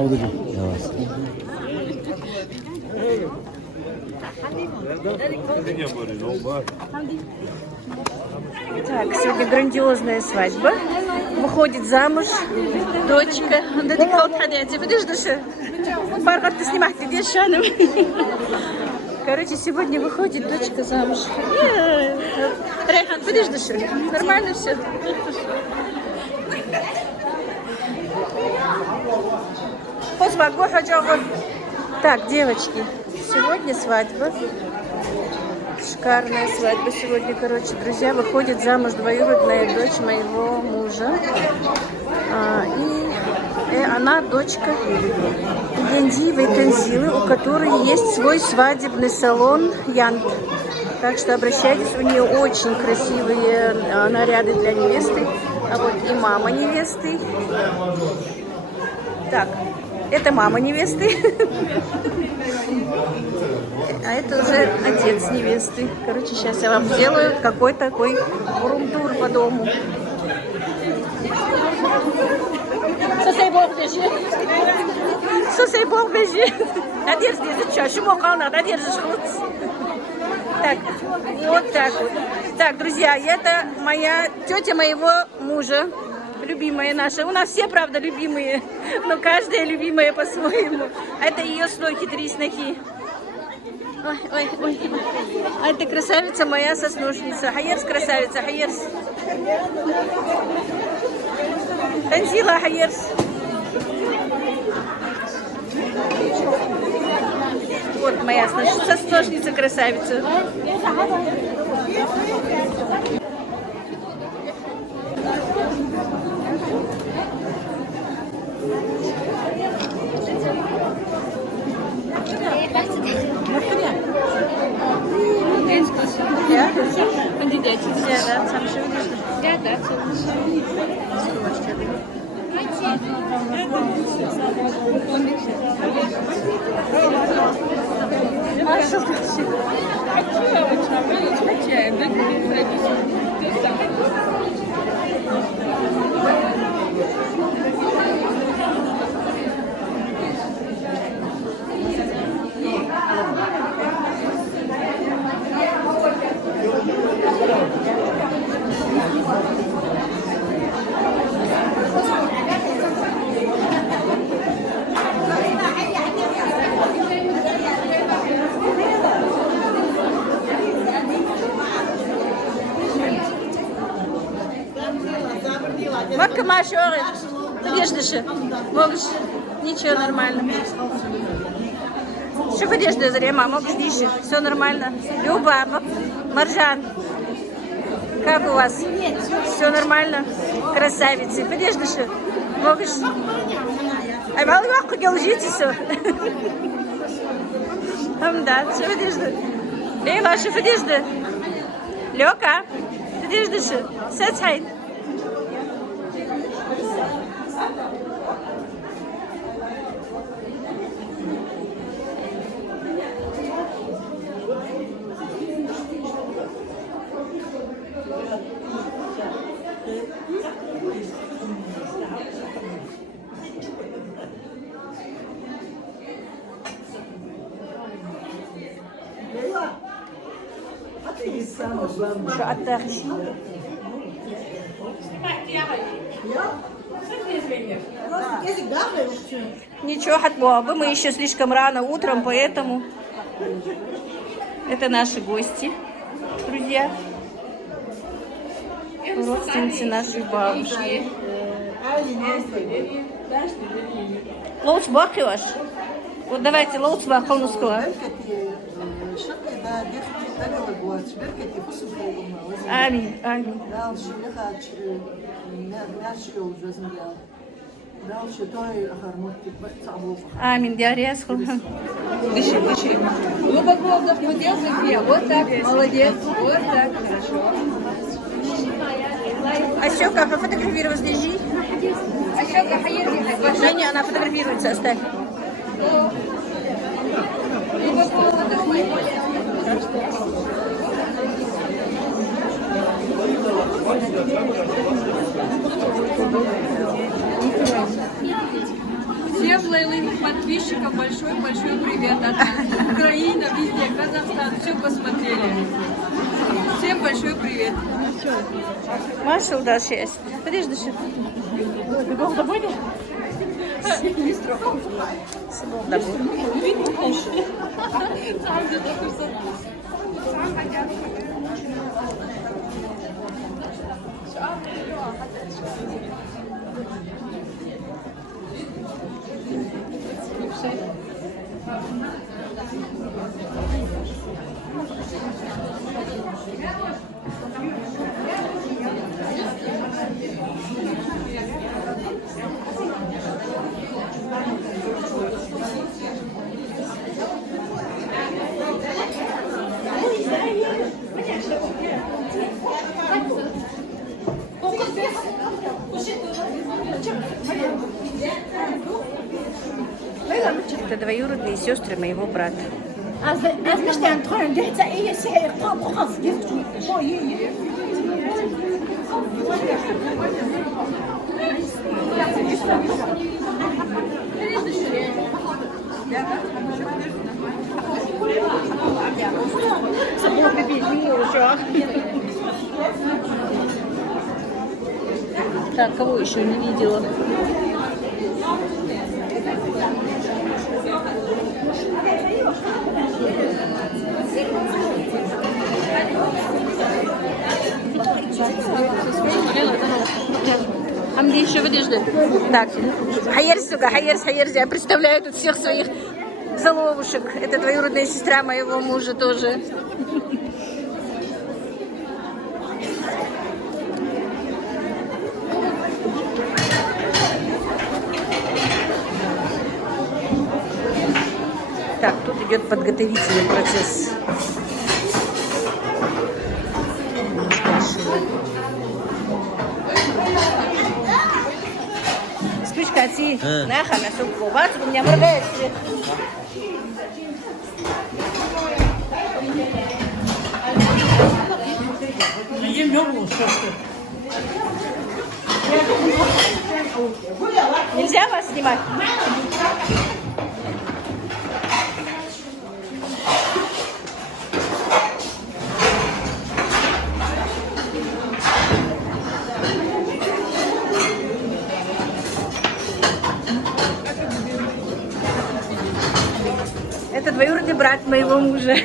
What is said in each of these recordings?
Ablacığım yavaş. Так, сегодня грандиозная свадьба. Выходит замуж дочка. Короче, сегодня выходит дочка замуж. Райхан, подожди, нормально все? Так, девочки, сегодня свадьба. Шикарная свадьба сегодня, короче, друзья. Выходит замуж двоюродная дочь моего мужа. И она дочка Гендиевой Канзилы, у которой есть свой свадебный салон Янт. Так что обращайтесь, у нее очень красивые наряды для невесты. А вот и мама невесты. Так, это мама невесты. А это уже отец невесты. Короче, сейчас я вам сделаю какой-то такой рум-тур по дому. Так, вот так вот. Так, друзья, это моя тетя моего мужа. Любимая наша. У нас все, правда, любимые. Но каждая любимая по-своему. Это ее снохи, 3 снохи. Ой, ой, ой. А это красавица моя соснушница. Хайерс красавица, Хайерс. Танзила, Хайерс. Вот моя соснушница красавица. Макка Машоры. Подержишь? Могешь? Ничего, нормально. Что подержишь, Зарема? Могешь дишь? Все нормально. Люба, Маржан. Как у вас? Все нормально? Красавицы. Подержишь? Могешь? Ай, мало легко держитесь. Да, что подержишь? Лейла, что подержишь? Лёка, подержишь? Сацай. Şu atlar. Ничего, Хатбуабы, мы еще слишком рано утром, поэтому это наши гости, друзья, родственницы нашей бабушки. Лоуч бахиваш? Вот давайте лоуч бахонускала. Амин, амин. Амин, диарез. Дыши, дыши. Глубоко вдох, делай. Вот так, молодец. Вот так, хорошо. Асёка, пофотографировалась, держи. Не, она фотографируется, оставь. Всем лояльным подписчикам большой-большой привет от Украины, везде, Казахстан, все посмотрели. Всем большой привет. Маршал, да, сейчас. Подожди, что? Бегом домой, да? Это двоюродные сестры моего брата. Так, кого еще не видела? А мне еще подожди. Так, Хайерс, я представляю тут всех своих заловушек. Это двоюродная сестра моего мужа тоже. Так, тут идет подготовительный процесс. Спичка, ти, нахай на сумку. Бачу, у меня моргает свет. Нельзя вас снимать? Это двоюродный брат моего мужа.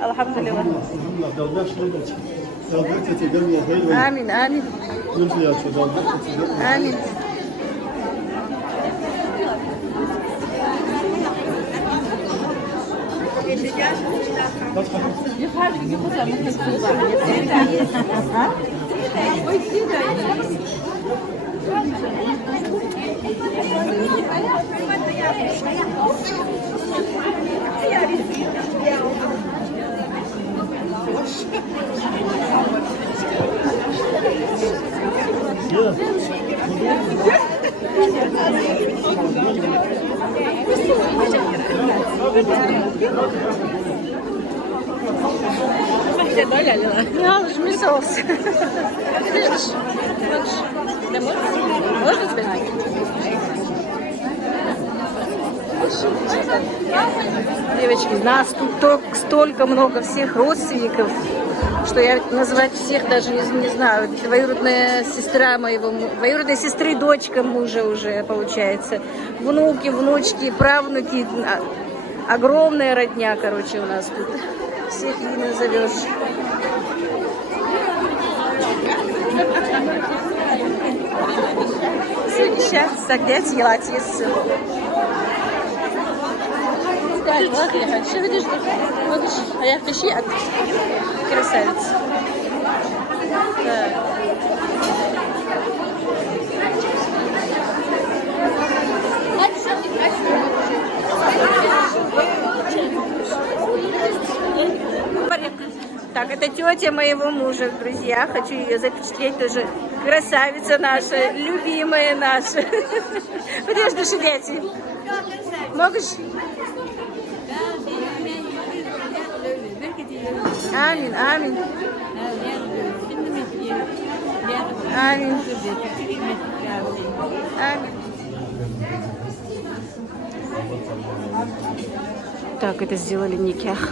Alhamdulillah. Амин, амин. Амин. Не алжми соус. Видишь? Да можно тебе? Девочки, нас тут столько много всех родственников, что я назвать всех даже не знаю. Двоюродная сестра моего, двоюродной сестры дочка мужа уже получается. Внуки, внучки, правнуки. Огромная родня, короче, у нас тут. Всех не назовешь. Сейчас согреть елатис. Что видишь? А я пищи от красавиц. Так, это тетя моего мужа, друзья. Хочу ее запечатлеть тоже. Красавица наша, любимая наша. Подожди, шидети. Можешь? Амин, амин. Амин. Амин. Так, это сделали никях.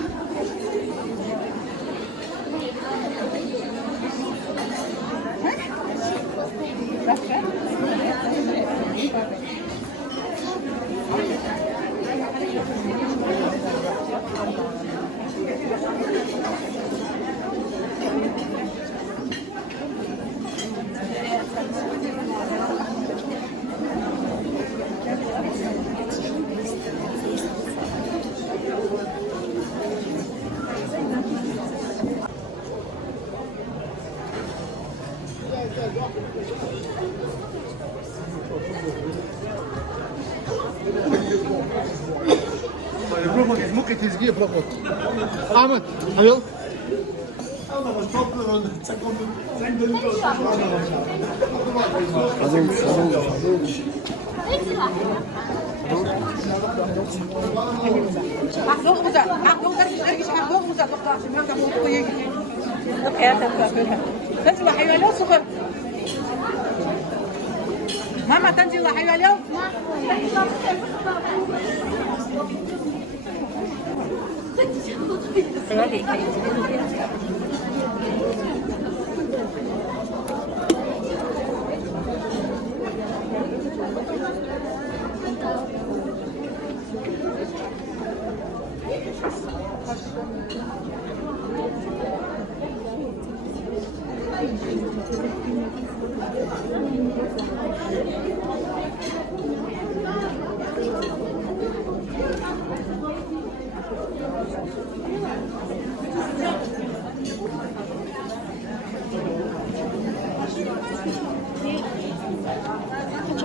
Mungkin tezgah berapa? Ahmad, ayo. ماما تنزل حلوة اليوم؟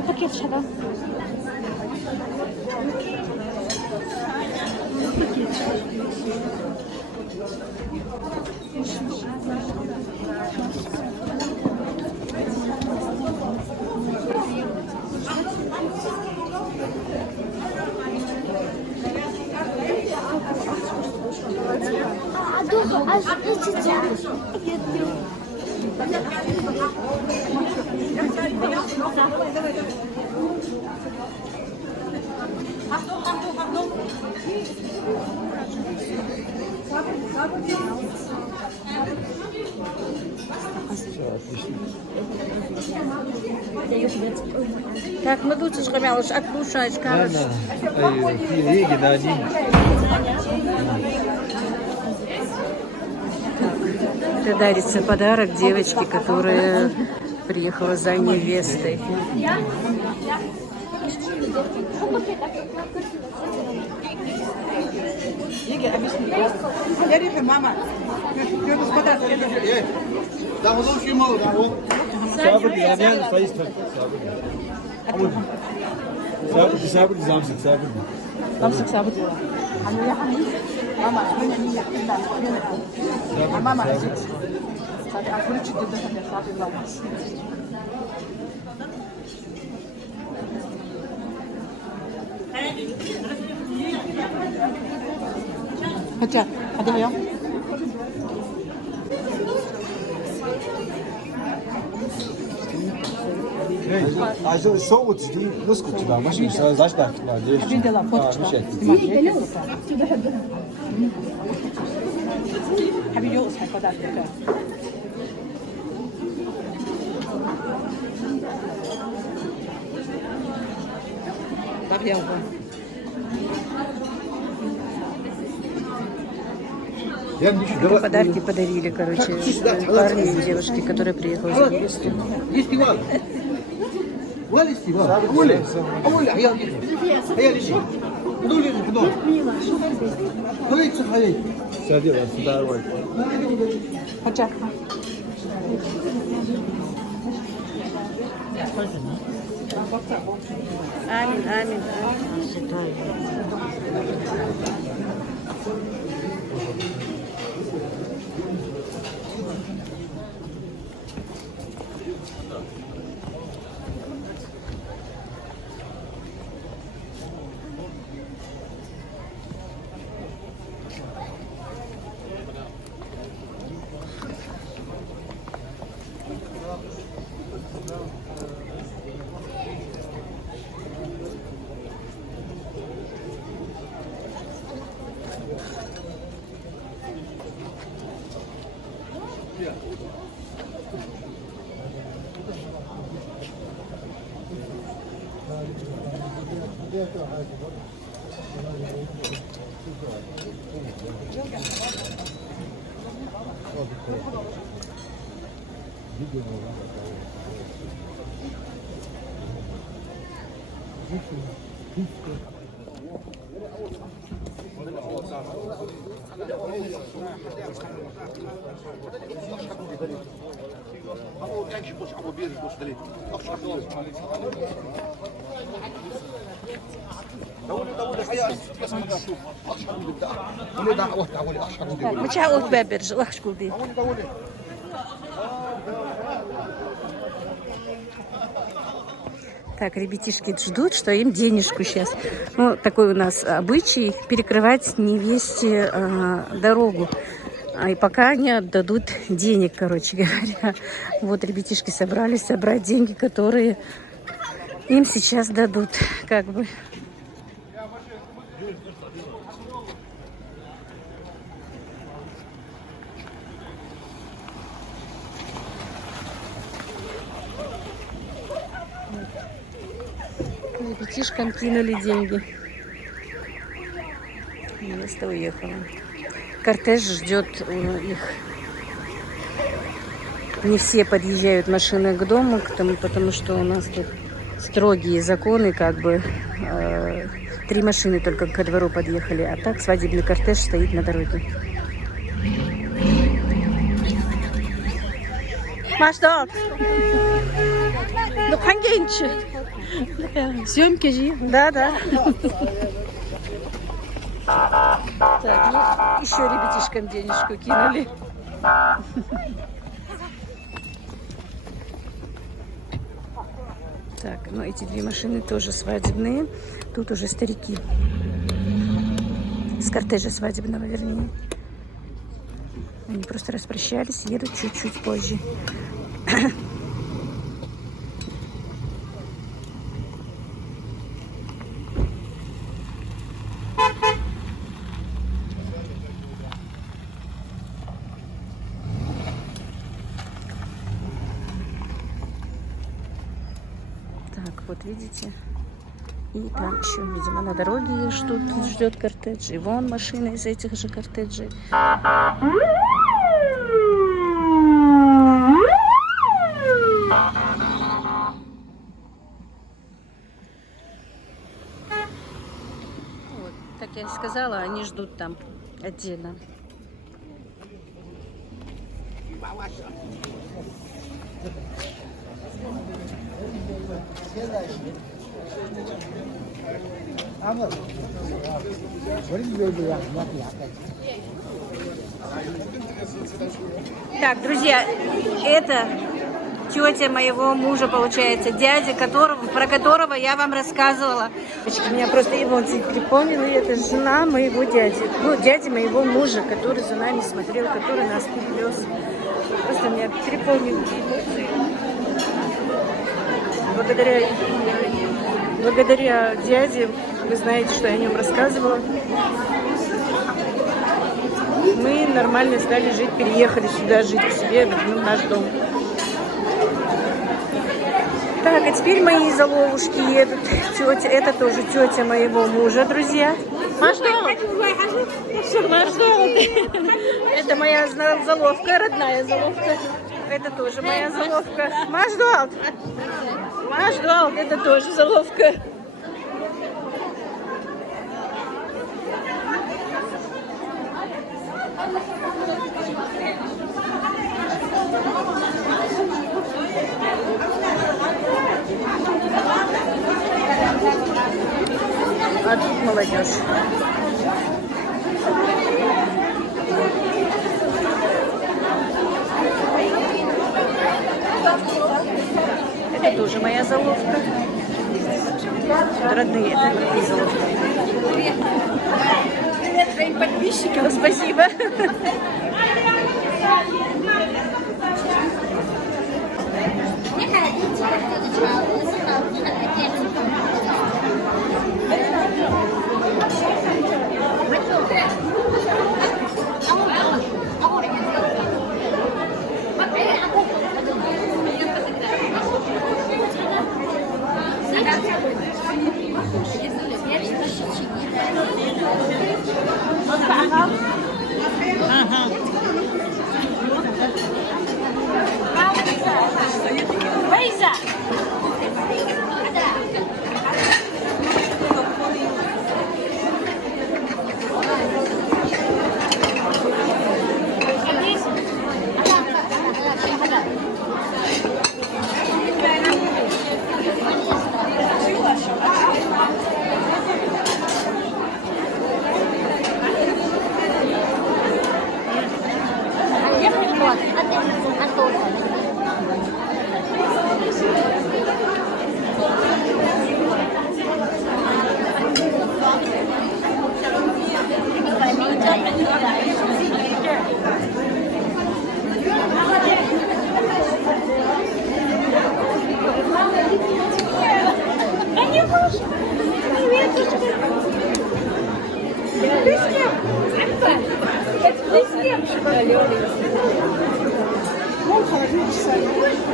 Пакет шага. Так, мы лучше шкамялыш, откушаешь, кажешь. Это дарится подарок девочке, которая приехала за невестой. Хотя, отдаем. Also صوت دي نسكت بقى ماشي مش عايز بقى حبيبي لا فوتش حبيبي يوقف حفظات طب يلا Подарки подарили, короче, парню и девушке, которая приехала за невестой. хотя Амин, амин. مش هقول بابرج وحش كوبي. Так, ребятишки ждут, что им денежку сейчас. Ну, такой у нас обычай перекрывать невесте дорогу. И пока они отдадут денег, короче говоря. Вот ребятишки собрались собрать деньги, которые им сейчас дадут, как бы. Ребятишкам кинули деньги. Невеста уехала. Кортеж ждет их. Не все подъезжают машины к дому, потому что у нас тут строгие законы, как бы 3 машины только ко двору подъехали, а так свадебный кортеж стоит на дороге. Машток! Ну, хангенчи! Съемки же? Да, да. Так, ну, еще ребятишкам денежку кинули. Так, ну эти 2 машины тоже свадебные. Тут уже старики. С кортежа свадебного, вернее. Они просто распрощались, едут чуть-чуть позже. Так, вот видите, и там еще, видимо, на дороге ждет кортедж, и вон машина из этих же кортеджей. я сказала, они ждут там отдельно. Так, друзья, это тетя моего мужа, получается, дядя, про которого я вам рассказывала. Меня просто эмоции переполнили. Это жена моего дяди. Ну, дяди моего мужа, который за нами смотрел, который нас привез. Просто меня переполнили эмоции. Благодаря дяде, вы знаете, что я о нем рассказывала, мы нормально стали жить, переехали сюда жить к себе, в наш дом. Так, а теперь мои заловушки едут. Тетя, это тоже тетя моего мужа, друзья. Это моя заловка, родная заловка. Это тоже моя заловка. Машдуалт, это тоже заловка. А тут молодежь. Это тоже моя заловка. Родные, это мои заловки. Привет твоим подписчикам. Спасибо.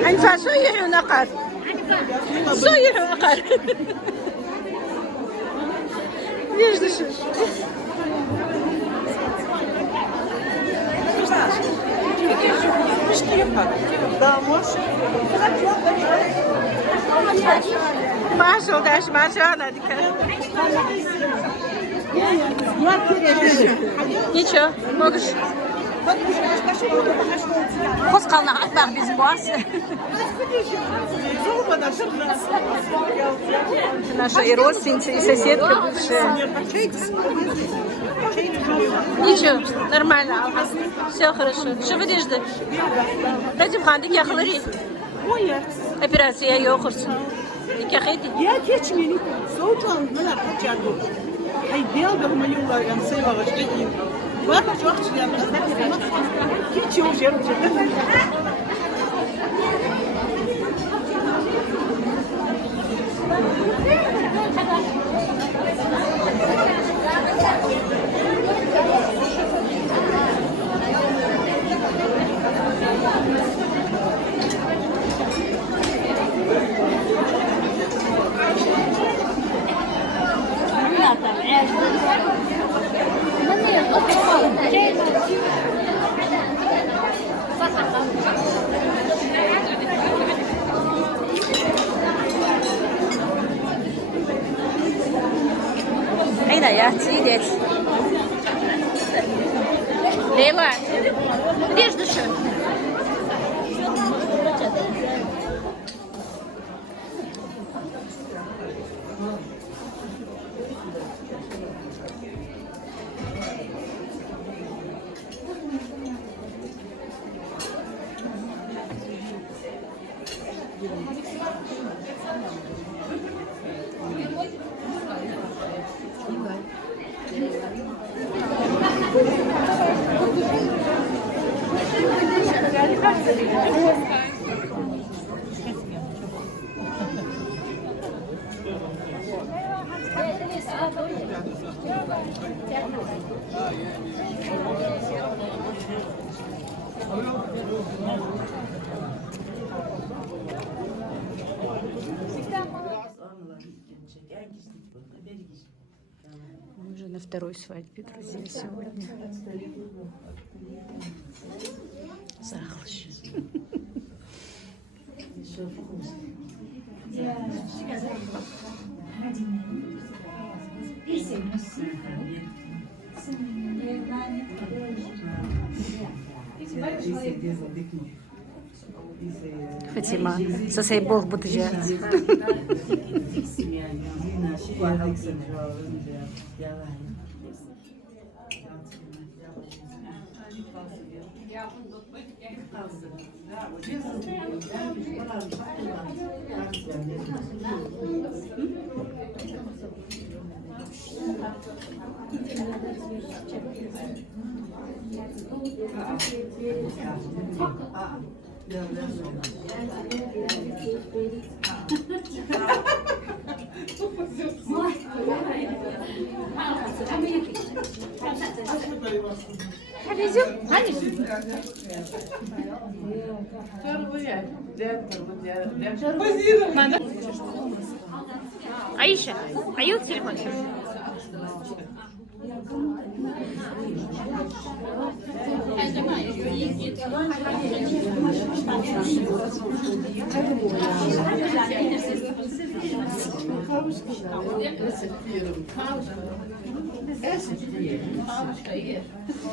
أنفع صيح ونقر صيح ونقر ليش دشش Marshall dash Marshall Ничего, можешь. Қосқалына атпақ безі басы. Наша и родственница, и соседка бывшая. Ничего, нормально. Все хорошо. Что вы держите? Пойдем, хандик, я хлори. Операция, я окурсун. Я хети. Я keçmeyeyim. Soğutan bana kaçardı. Hay diğer bir mayular yan sevara çekeyim. Bak çok çiğnem. Hiç yok yer çekeyim. Thank you. Мы уже на второй свадьбе, друзья, сегодня. Захлощ. Фатима, сосей Бог будущее. Аиша, а you телефон?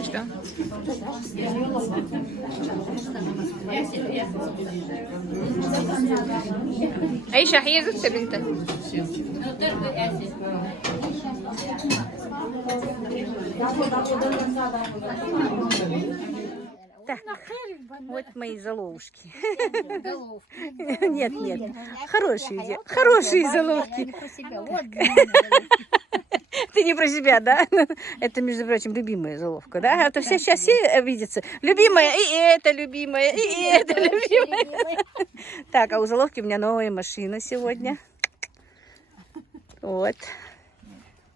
Что? Аиша, هي زوجتك بنتك. Так, вот мои заловушки. Нет, нет, хорошие заловки. Ты не про себя, да? Это, между прочим, любимая заловка, да? А то все сейчас все видятся. Любимая, и это любимая, и это любимая. Так, а у заловки у меня новая машина сегодня. Вот.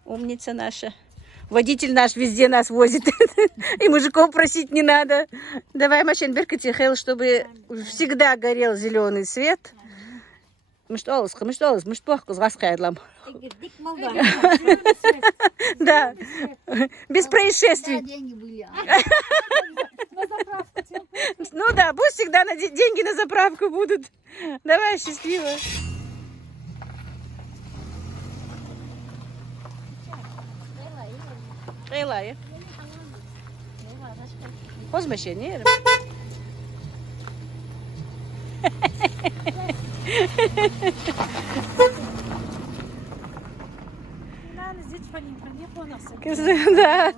Умница наша. Водитель наш везде нас возит. И мужиков просить не надо. Давай, Машин, беркайте, Хейл, чтобы всегда горел зеленый свет. Да. Без происшествий. Ну да, пусть всегда деньги на заправку будут. Давай, счастливо. Eyla'yı. Bozma şeyini yerim. Kızım da.